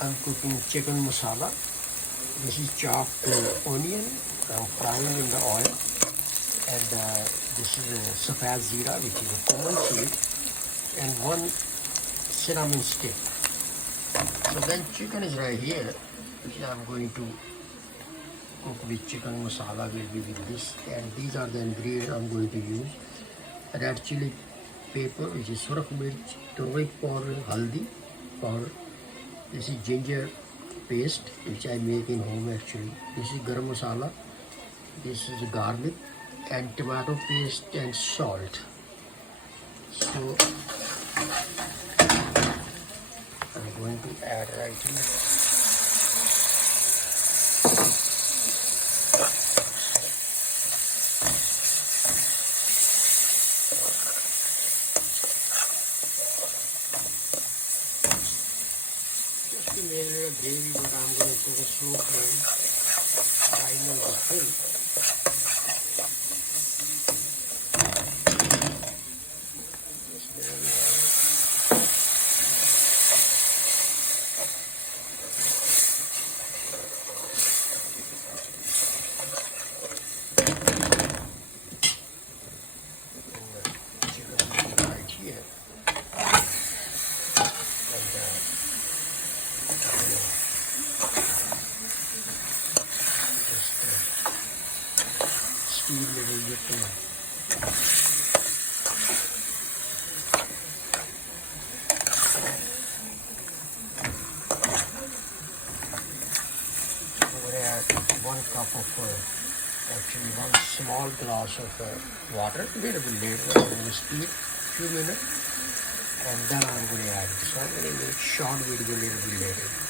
I'm cooking chicken masala. This is chopped onion. I'm frying in the oil. And this is a safed zira, which is a common seed. And one cinnamon stick. So then chicken is right here, which I'm going to cook with chicken masala will be with this. And these are the ingredients I'm going to use. Red chili paper, which is surf mirch, turmeric powder, haldi powder. This is ginger paste, which I make in home actually. This is garam masala. This is garlic and tomato paste and salt. So I'm going to add right here. Just to make it a gravy, but I'm going to cook a slow flame. I know the flame. Steam a little bit more. I'm going to add 1 cup of, actually 1 small glass of water. A little bit later, I'm going to steam a few minutes, and then I'm going to add this. So I'm going to make short video a little bit later.